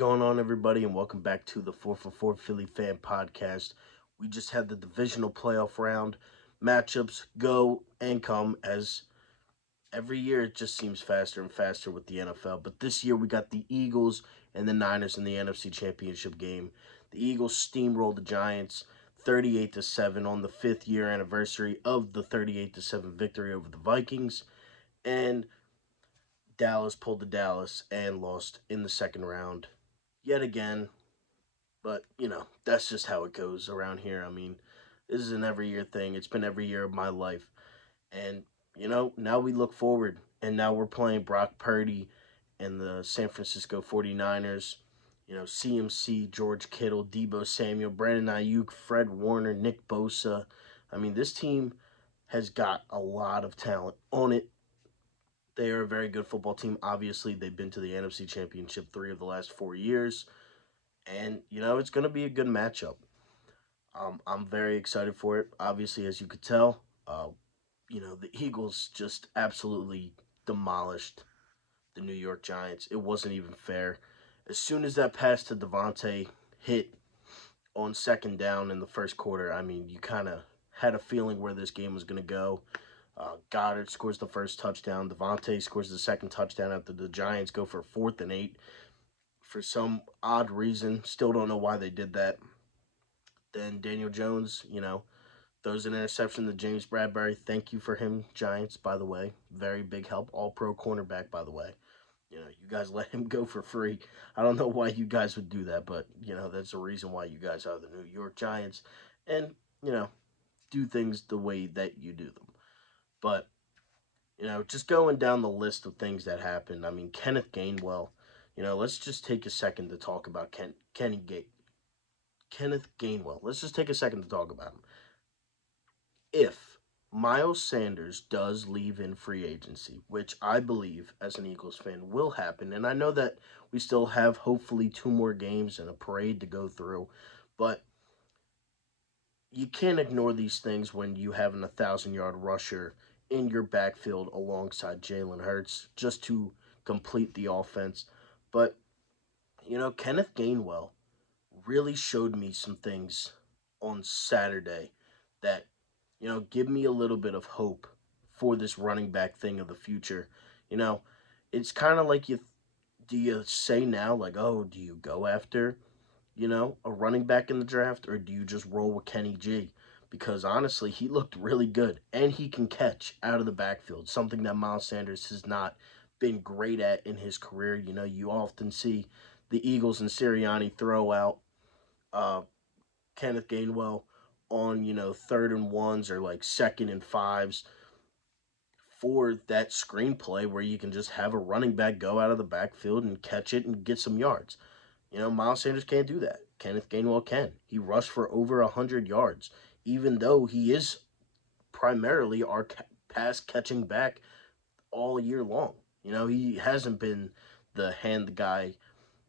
going on, everybody, and welcome back to the 4 for 4 Philly Fan Podcast. We just had the divisional playoff round. Matchups go and come as every year it just seems faster and faster with the NFL. But this year we got the Eagles and the Niners in the NFC Championship game. The Eagles steamrolled the Giants 38-7 on the 5th year anniversary of the 38-7 victory over the Vikings. And Dallas pulled the Dallas and lost in the second round yet again. But, that's just how it goes around here. I mean, this is an every year thing. It's been every year of my life. And, now we look forward. And now we're playing Brock Purdy and the San Francisco 49ers. CMC, George Kittle, Debo Samuel, Brandon Ayuk, Fred Warner, Nick Bosa. I mean, this team has got a lot of talent on it. They are a very good football team. Obviously, they've been to the NFC Championship 3 of the last 4 years. And, it's going to be a good matchup. I'm very excited for it. Obviously, as you could tell, the Eagles just absolutely demolished the New York Giants. It wasn't even fair. As soon as that pass to Devontae hit on second down in the first quarter, I mean, you kind of had a feeling where this game was going to go. Goddard scores the first touchdown. Devontae scores the second touchdown after the Giants go for 4th and 8. For some odd reason, still don't know why they did that. Then Daniel Jones, throws an interception to James Bradbury. Thank you for him, Giants, by the way. Very big help. All pro cornerback, by the way. You guys let him go for free. I don't know why you guys would do that, but, that's the reason why you guys are the New York Giants. And, do things the way that you do them. But, just going down the list of things that happened, I mean, Kenneth Gainwell, let's just take a second to talk about Kenneth Gainwell. Let's just take a second to talk about him. If Miles Sanders does leave in free agency, which I believe as an Eagles fan will happen, and I know that we still have hopefully 2 more games and a parade to go through, but you can't ignore these things when you have an 1,000-yard rusher in your backfield alongside Jalen Hurts just to complete the offense. But, Kenneth Gainwell really showed me some things on Saturday that, give me a little bit of hope for this running back thing of the future. You know, it's kind of like do you say now, like, oh, do you go after, a running back in the draft, or do you just roll with Kenny G? Because honestly, he looked really good and he can catch out of the backfield, something that Miles Sanders has not been great at in his career. You often see the Eagles and Sirianni throw out uh, Kenneth Gainwell on, third and ones or like second and fives for that screenplay where you can just have a running back go out of the backfield and catch it and get some yards. Miles Sanders can't do that. Kenneth Gainwell can. He rushed for over 100 yards, even though he is primarily our pass catching back all year long. He hasn't been the hand the guy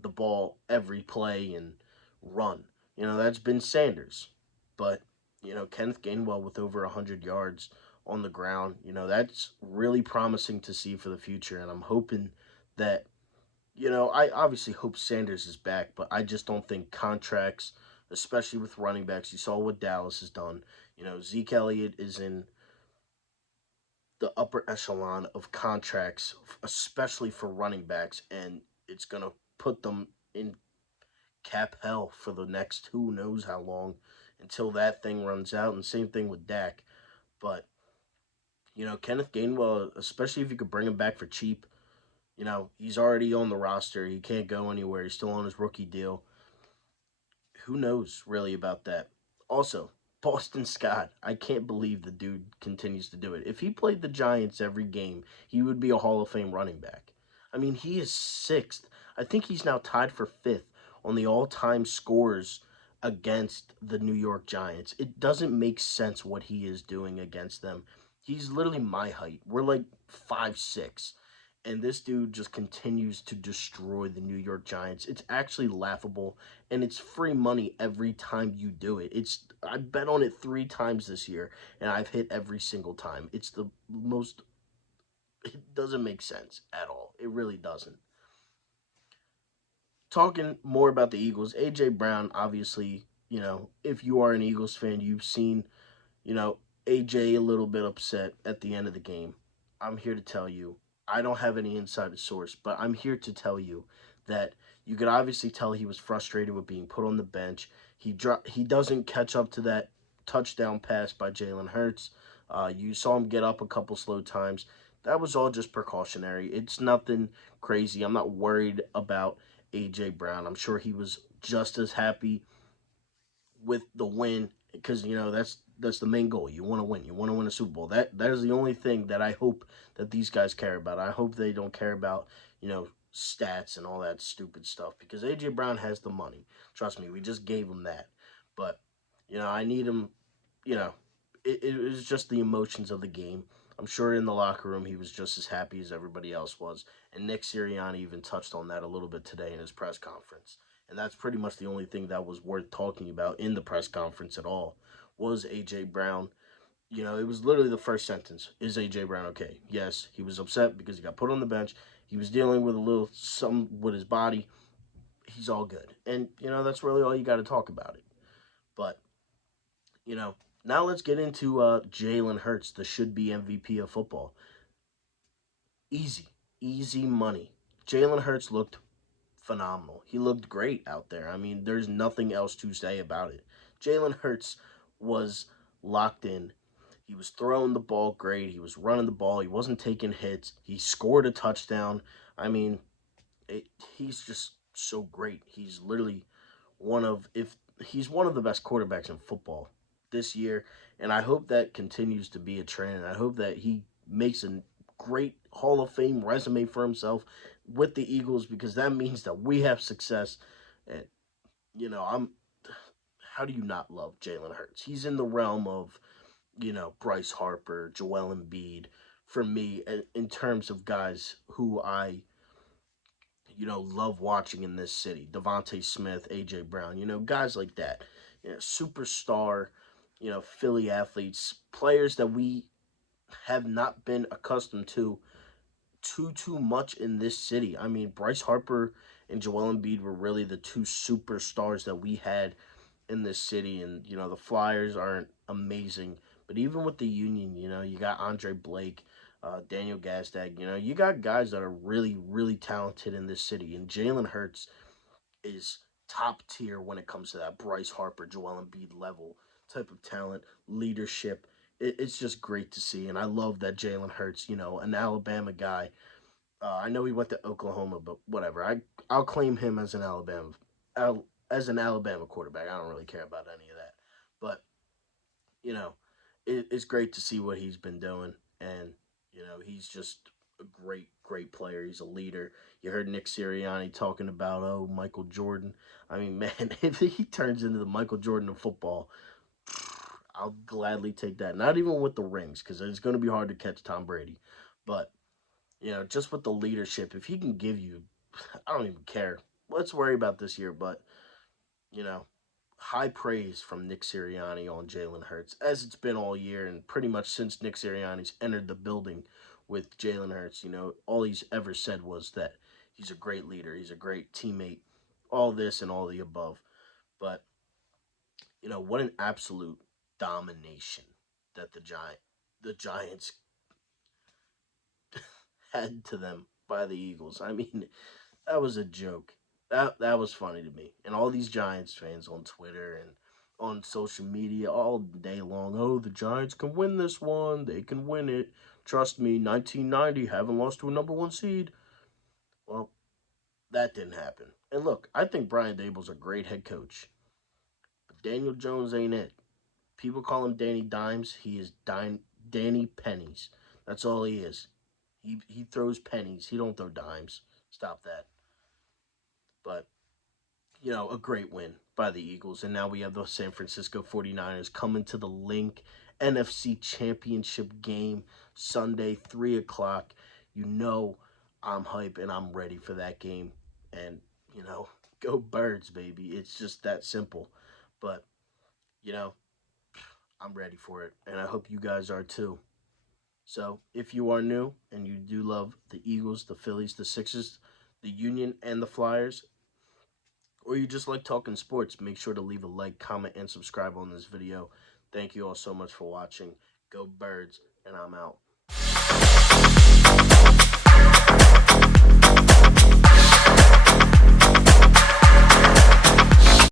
the ball every play and run. That's been Sanders. But, Kenneth Gainwell with over 100 yards on the ground, that's really promising to see for the future. And I'm hoping that, I obviously hope Sanders is back, but I just don't think contracts, especially with running backs, you saw what Dallas has done. Zeke Elliott is in the upper echelon of contracts, especially for running backs, and it's going to put them in cap hell for the next who knows how long until that thing runs out. And same thing with Dak. But, Kenneth Gainwell, especially if you could bring him back for cheap, he's already on the roster. He can't go anywhere. He's still on his rookie deal. Who knows really about that? Also, Boston Scott. I can't believe the dude continues to do it. If he played the Giants every game, he would be a Hall of Fame running back. I mean, he is sixth. I think he's now tied for fifth on the all-time scores against the New York Giants. It doesn't make sense what he is doing against them. He's literally my height. We're like 5'6", and this dude just continues to destroy the New York Giants. It's actually laughable, and it's free money every time you do it. I bet on it 3 times this year, and I've hit every single time. It's the most. It doesn't make sense at all. It really doesn't. talking more about the Eagles, AJ Brown, obviously, if you are an Eagles fan, you've seen, you know, AJ a little bit upset at the end of the game. I'm here to tell you, I don't have any insider source, but I'm here to tell you that you could obviously tell he was frustrated with being put on the bench. He doesn't catch up to that touchdown pass by Jalen Hurts. You saw him get up a couple slow times. That was all just precautionary. It's nothing crazy. I'm not worried about AJ Brown. I'm sure he was just as happy with the win because that's the main goal. You want to win. You want to win a Super Bowl. That is the only thing that I hope that these guys care about. I hope they don't care about stats and all that stupid stuff because AJ Brown has the money. Trust me, we just gave him that. But I need him. You know, it was just the emotions of the game. I'm sure in the locker room he was just as happy as everybody else was. And Nick Sirianni even touched on that a little bit today in his press conference. And that's pretty much the only thing that was worth talking about in the press conference at all was AJ Brown. It was literally the first sentence. Is AJ Brown okay? Yes, he was upset because he got put on the bench. He was dealing with a little something with his body. He's all good. And that's really all you got to talk about it. But, you know, now let's get into Jalen Hurts, the should be MVP of football. Easy, easy money. Jalen Hurts looked phenomenal. He looked great out there. I mean, there's nothing else to say about it. Jalen Hurts was locked in. He was throwing the ball great. He was running the ball. He wasn't taking hits. He scored a touchdown. I mean, he's just so great. He's literally if he's one of the best quarterbacks in football this year, and I hope that continues to be a trend. I hope that he makes a great Hall of Fame resume for himself with the Eagles because that means that we have success. And I'm. How do you not love Jalen Hurts? He's in the realm of Bryce Harper, Joel Embiid. For me, in terms of guys who I love watching in this city. Devontae Smith, AJ Brown, guys like that. Superstar, Philly athletes, players that we have not been accustomed to too much in this city. I mean, Bryce Harper and Joel Embiid were really the two superstars that we had in this city, and the Flyers aren't amazing, but even with the Union, you got Andre Blake, Daniel Gazdag. You got guys that are really really talented in this city, and Jalen Hurts is top tier when it comes to that Bryce Harper, Joel Embiid level type of talent, leadership. It's just great to see, and I love that Jalen Hurts, an Alabama guy. I know he went to Oklahoma, but whatever. I'll claim him as an Alabama quarterback. I don't really care about any of that, but you know, it's great to see what he's been doing, and he's just a great player. He's a leader. You heard Nick Sirianni talking about Michael Jordan. I mean, man, if he turns into the Michael Jordan of football, I'll gladly take that. Not even with the rings, because it's going to be hard to catch Tom Brady, but just with the leadership, if he can give you, I don't even care. Let's worry about this year, but you know, high praise from Nick Sirianni on Jalen Hurts, as it's been all year and pretty much since Nick Sirianni's entered the building with Jalen Hurts. All he's ever said was that he's a great leader, he's a great teammate, all this and all the above. But what an absolute domination that the Giants had to them by the Eagles. I mean, that was a joke. That was funny to me. And all these Giants fans on Twitter and on social media all day long. Oh, the Giants can win this one. They can win it. Trust me, 1990 haven't lost to a number one seed. Well, that didn't happen. And look, I think Brian Dable's a great head coach, but Daniel Jones ain't it. People call him Danny Dimes. He is Danny Pennies. That's all he is. He throws pennies. He don't throw dimes. Stop that. But a great win by the Eagles. And now we have the San Francisco 49ers coming to the Link NFC Championship game Sunday, 3 o'clock. I'm hype and I'm ready for that game. And, go Birds, baby. It's just that simple. But, you know, I'm ready for it. And I hope you guys are too. So, if you are new and you do love the Eagles, the Phillies, the Sixers, the Union, and the Flyers, or you just like talking sports, make sure to leave a like, comment, and subscribe on this video. Thank you all so much for watching. Go Birds, and I'm out.